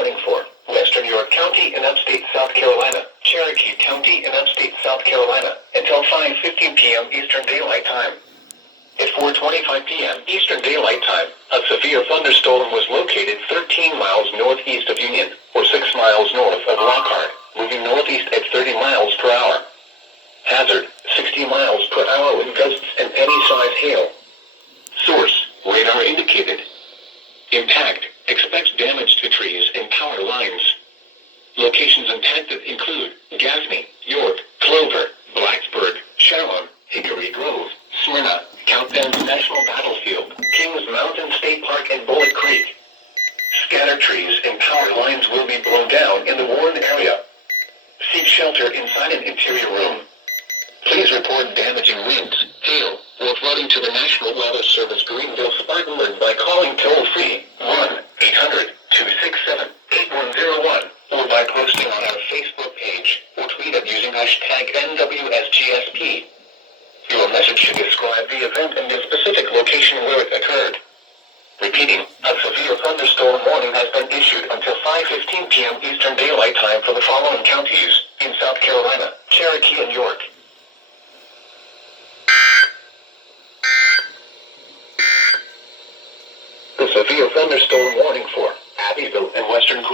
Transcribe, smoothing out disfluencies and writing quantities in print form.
warning for Western York County in upstate South Carolina, Cherokee County in upstate South Carolina, until 5:15 p.m. Eastern Daylight Time. At 4:25 p.m. Eastern Daylight Time, a severe thunderstorm was located 13 miles northeast of Union, or 6 miles north of Lockhart, moving northeast at 30 miles per hour. Hazard, 60 miles per hour with gusts and any size hail. Source, radar indicated. Impact, expect damage to trees and power lines. Locations impacted include Gaffney, York, Clover, Blacksburg, Sharon, Hickory Grove, Smyrna, Count Bend National Battlefield, Kings Mountain State Park and Bullet Creek. Scattered trees and power lines will be blown down in the warned area. Seek shelter inside an interior room. Please report damaging winds, hail, or flooding to the National Weather Service Greenville Spartanburg by calling toll-free 1-800-267-8101 or by posting on our Facebook page or tweet it using hashtag NWSGSP. Your message should describe the event and the specific location where it occurred. Repeating, a severe thunderstorm warning has been issued until 5:15 p.m. Eastern Daylight Time for the following counties in South Carolina, Cherokee, and York. The severe thunderstorm warning for Abbeville and Western